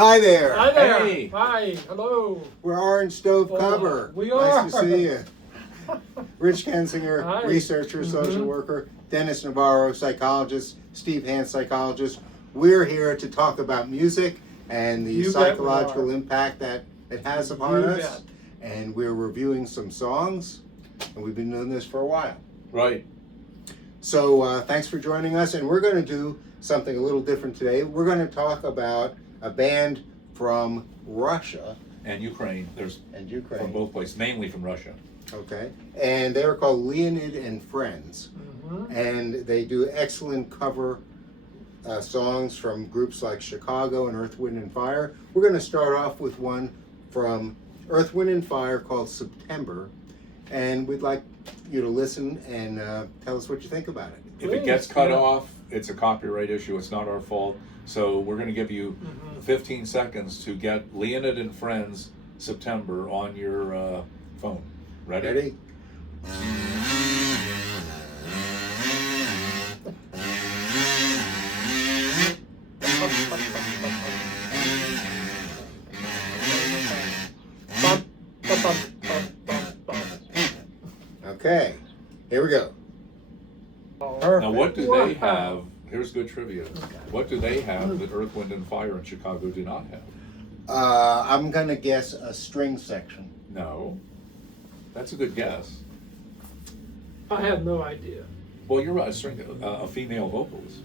Hi there. Hi there. Hey. Hi. Hello. We're Orange Stove Cover. We Nice are. to see you. Rich Kensinger, Hi. researcher, social worker. Denis Navarro, psychologist. Steve Hans, psychologist. We're here to talk about music and the You bet psychological we are. impact that it has upon You us. bet. And we're reviewing some songs, and we've been doing this for a while. Right. So thanks for joining us, and we're going to do something a little different today. We're going to talk about a band from Russia And Ukraine. There's and Ukraine. from both places, mainly from Russia. Okay, and they were called Leonid and Friends, and they do excellent cover songs from groups like Chicago and Earth, Wind and Fire. We're going to start off with one from Earth, Wind and Fire called September, and we'd like you to listen and tell us what you think about it. If it gets cut yeah. off, it's a copyright issue. It's not our fault. So we're going to give you 15 seconds to get Leonid and Friends September on your phone. Ready? Ready? Okay, here we go. Perfect. Now, what do Wow. they have? Here's good trivia. What do they have that Earth, Wind and Fire in Chicago do not have? I'm going to guess a string section. No. That's a good guess. I have no idea. Well, you're right. A female vocalist.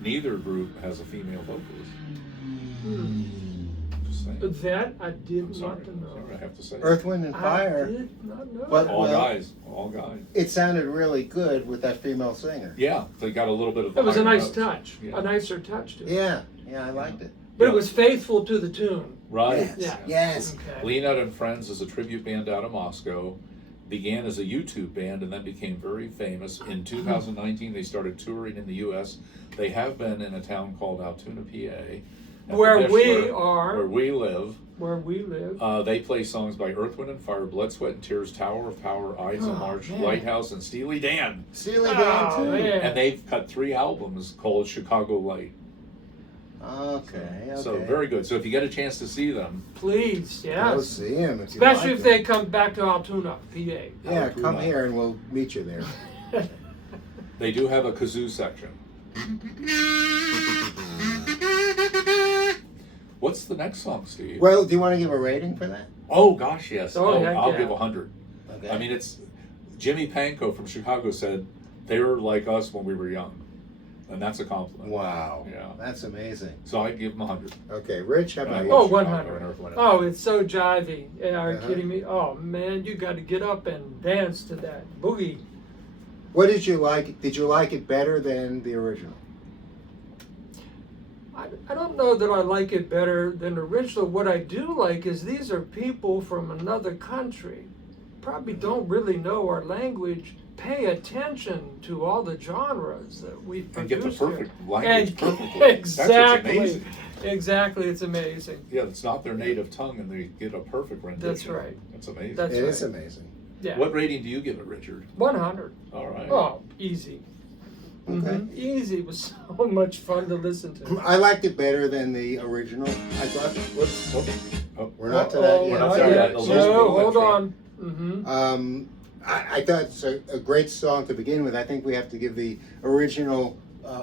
Neither group has a female vocalist. Just saying. That I did I'm sorry. not know. Sorry, I have to say. Earth, Wind and I Fire. did not know. But- that. All well- guys. All guys. It sounded really good with that female singer. Yeah, they got a little bit of. It was a higher nice notes. touch. Yeah. A nicer touch to it. Yeah, I liked it. But Yeah. it was faithful to the tune. Right. Yes. Yeah. Yes. Okay. Leonid and Friends is a tribute band out of Moscow. Began as a YouTube band and then became very famous. In 2019, they started touring in the U.S. They have been in a town called Altoona, PA. at Where the we Mishler, are. Where we live. Where we live. They play songs by Earth, Wind and Fire, Blood, Sweat and Tears, Tower of Power, Ides of Oh, March, man. Lighthouse, and Steely Dan. Steely Oh, Dan too. man. And they've cut 3 albums called Chicago Light. Okay. So very good. So if you get a chance to see them, Please, Go yes. see him if you Especially like if them. they come back to Altoona, PA. Yeah, come Altoona. here and we'll meet you there. they do have a kazoo section. What's the next song, Steve? Well, do you want to give a rating for that? Oh gosh, yes. Oh, heck I'll yeah. give 100. Okay. I mean, it's Jimmy Pankow from Chicago said they were like us when we were young, and that's a compliment. Wow. Yeah. That's amazing. So I'd give them 100. Okay, Rich, how And I about love you? Oh, Chicago 100. and Earth, Wind and Oh, Fire. it's so jivey. Yeah, are you Uh-huh. kidding me? Oh, man, you got to get up and dance to that. Boogie. What did you like? Did you like it better than the original? I don't know that I like it better than the original. What I do like is these are people from another country. Probably don't really know our language. Pay attention to all the genres that we've And produced get the perfect here. language And- perfectly. Exactly. That's what's amazing. Exactly. It's amazing. Yeah, it's not their native tongue, and they get a perfect rendition. That's right. That's amazing. That's It right. is amazing. Yeah. What rating do you give it, Richard? 100. All right. Oh, easy. Okay. Easy. It was so much fun to listen to. I liked it better than the original. I thought. Whoops. Oh, We're not to that Uh-oh, yet. We're not not there yet. yet. The little No, little hold extra. on. I thought it's a great song to begin with. I think we have to give the original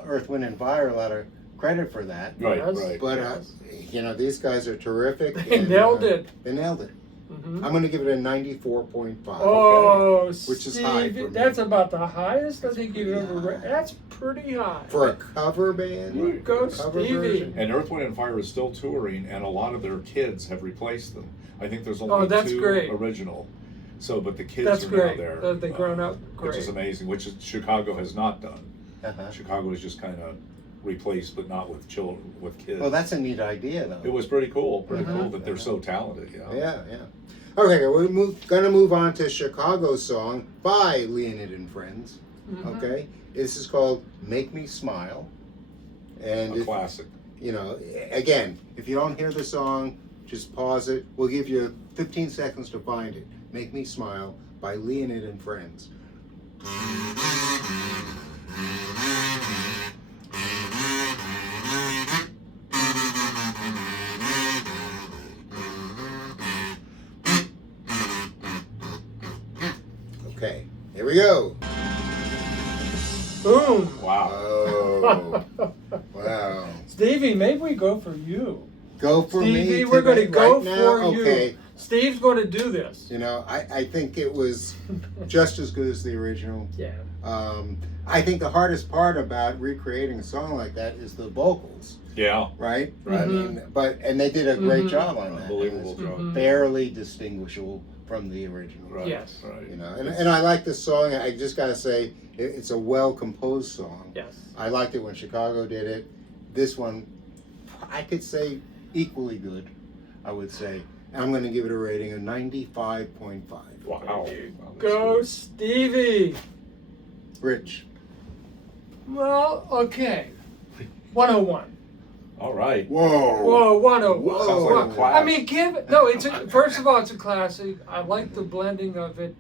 Earth, Wind and Fire a lot of credit for that. Right, Yes. right. But these guys are terrific. They nailed it. They nailed it. Mhm. I'm going to give it a 94.5. Oh, Which is high Steve, for me. that's about the highest I think you've pretty ever high. read. That's pretty high. For a cover band. You go, cover Stevie. version. And Earth, Wind and Fire is still touring, and a lot of their kids have replaced them. I think there's Oh, only that's 2 great. original. So, but the kids That's are great. now there. They've grown up Which is great. amazing, which Chicago has not done. Uh-huh. Chicago is just kind of replaced, but not with children, with kids. Well, that's a neat idea, though. It was pretty cool Mm-hmm. cool that they're so talented, yeah. Yeah. Okay, we're going to move on to Chicago's song by Leonid and Friends. Mhm. Okay, this is called "Make Me Smile," and A classic. again, if you don't hear the song, just pause it. We'll give you 15 seconds to find it. "Make Me Smile" by Leonid and Friends. Okay, here we go. Boom. Wow. Oh, wow. Stevie, maybe we go for you. Go for me. Stevie, we're going to today, go right now? for Okay. you. Steve's going to do this. You know, I think it was just as good as the original. Yeah. I think the hardest part about recreating a song like that is the vocals, Yeah. right? Right. I mean, and they did a great job on that. Unbelievable It's job. barely distinguishable from the original. Right. Yes. Right. You know, and I like this song. I just gotta say, it's a well composed song. Yes. I liked it when Chicago did it. This one, I could say equally good. I would say. And I'm going to give it a rating of 95.5. Wow. Wow, that's Go, good. Stevie. Rich. Well, okay. 101. All right. Whoa. Whoa, 101. Whoa. Sounds like a I class. mean, first of all, it's a classic. I like the blending of it.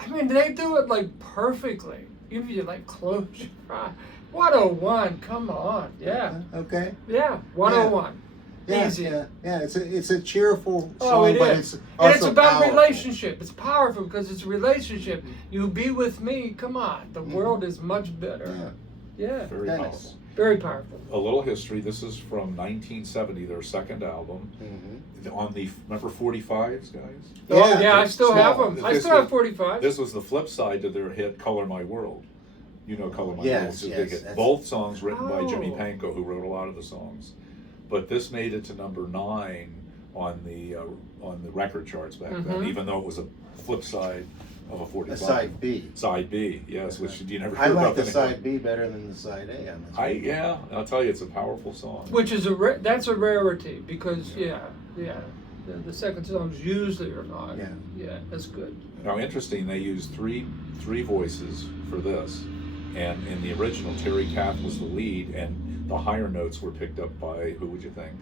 I mean, they do it like perfectly. If you like close your eye. 101, come on. Yeah. Okay. Yeah, 101. Yeah, Easy. yeah. It's a cheerful Oh, song, it but is. it's And it's also about powerful. relationship. It's powerful because it's a relationship. You be with me. Come on. The world is much better. Yeah. Very Dennis. powerful. Very powerful. A little history. This is from 1970, their second album. Mhm. On the, remember 45s, guys? Oh, yeah, I still small. have them. I This still have was- 45. This was the flip side to their hit "Color My World." You know, "Color My Yes, World" is a yes, big hit. that's- Both songs written by Jimmy Oh. Pankow, who wrote a lot of the songs. But this made it to number 9 on the record charts back then, Mhm. even though it was a flip side of a 45. A side B. Side B, yes, which you never I hear like about the anymore. side B better than the side A. On this one. Yeah, I'll tell you, it's a powerful song. Which is that's a rarity because the second songs usually are not. Yeah. That's good. Now, interesting, they used three voices for this, and in the original, Terry Kath was the lead, and the higher notes were picked up by, who would you think?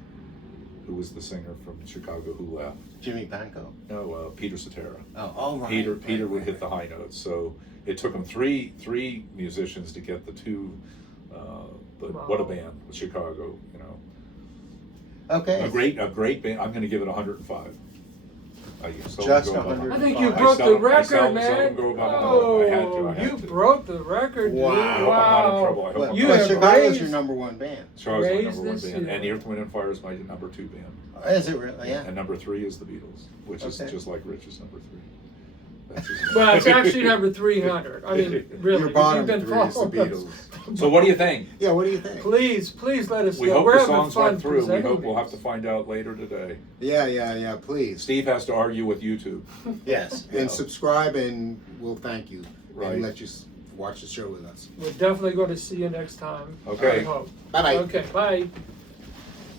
Who was the singer from Chicago who left? Jimmy Pankow. No, Peter Cetera. Oh, all right. Peter would hit the high notes, so it took them three musicians to get the two. But what a band with Chicago, you know. Okay. A great band. I'm going to give it 105. I Just go above 100. I think you I broke the seldom- I record, seldom man. go above 100. Oh, I had you to. broke the record, dude. Wow. I hope I'm not in trouble. I hope But, I'm You not but have Chicago's raised- your number one band. Chicago's my raised number one this band, year. and Earth, Wind and Fire is my number 2 band. Is it really? Yeah. And number 3 is the Beatles, which is Okay. just like Rich's number 3. That's his Well, it's actually number 300. I mean, really. Your if bottom you've been 3 is the following Beatles. us- So what do you think? Yeah, what do you think? Please let us We know. hope We're the having songs fun went through. We presenting hope we'll have to these. find out later today. Yeah, please. Steve has to argue with YouTube. Yes. Yeah. And subscribe, and we'll thank you. Right. And let you watch the show with us. We're definitely going to see you next time. Okay. I hope. Bye-bye. Okay, bye.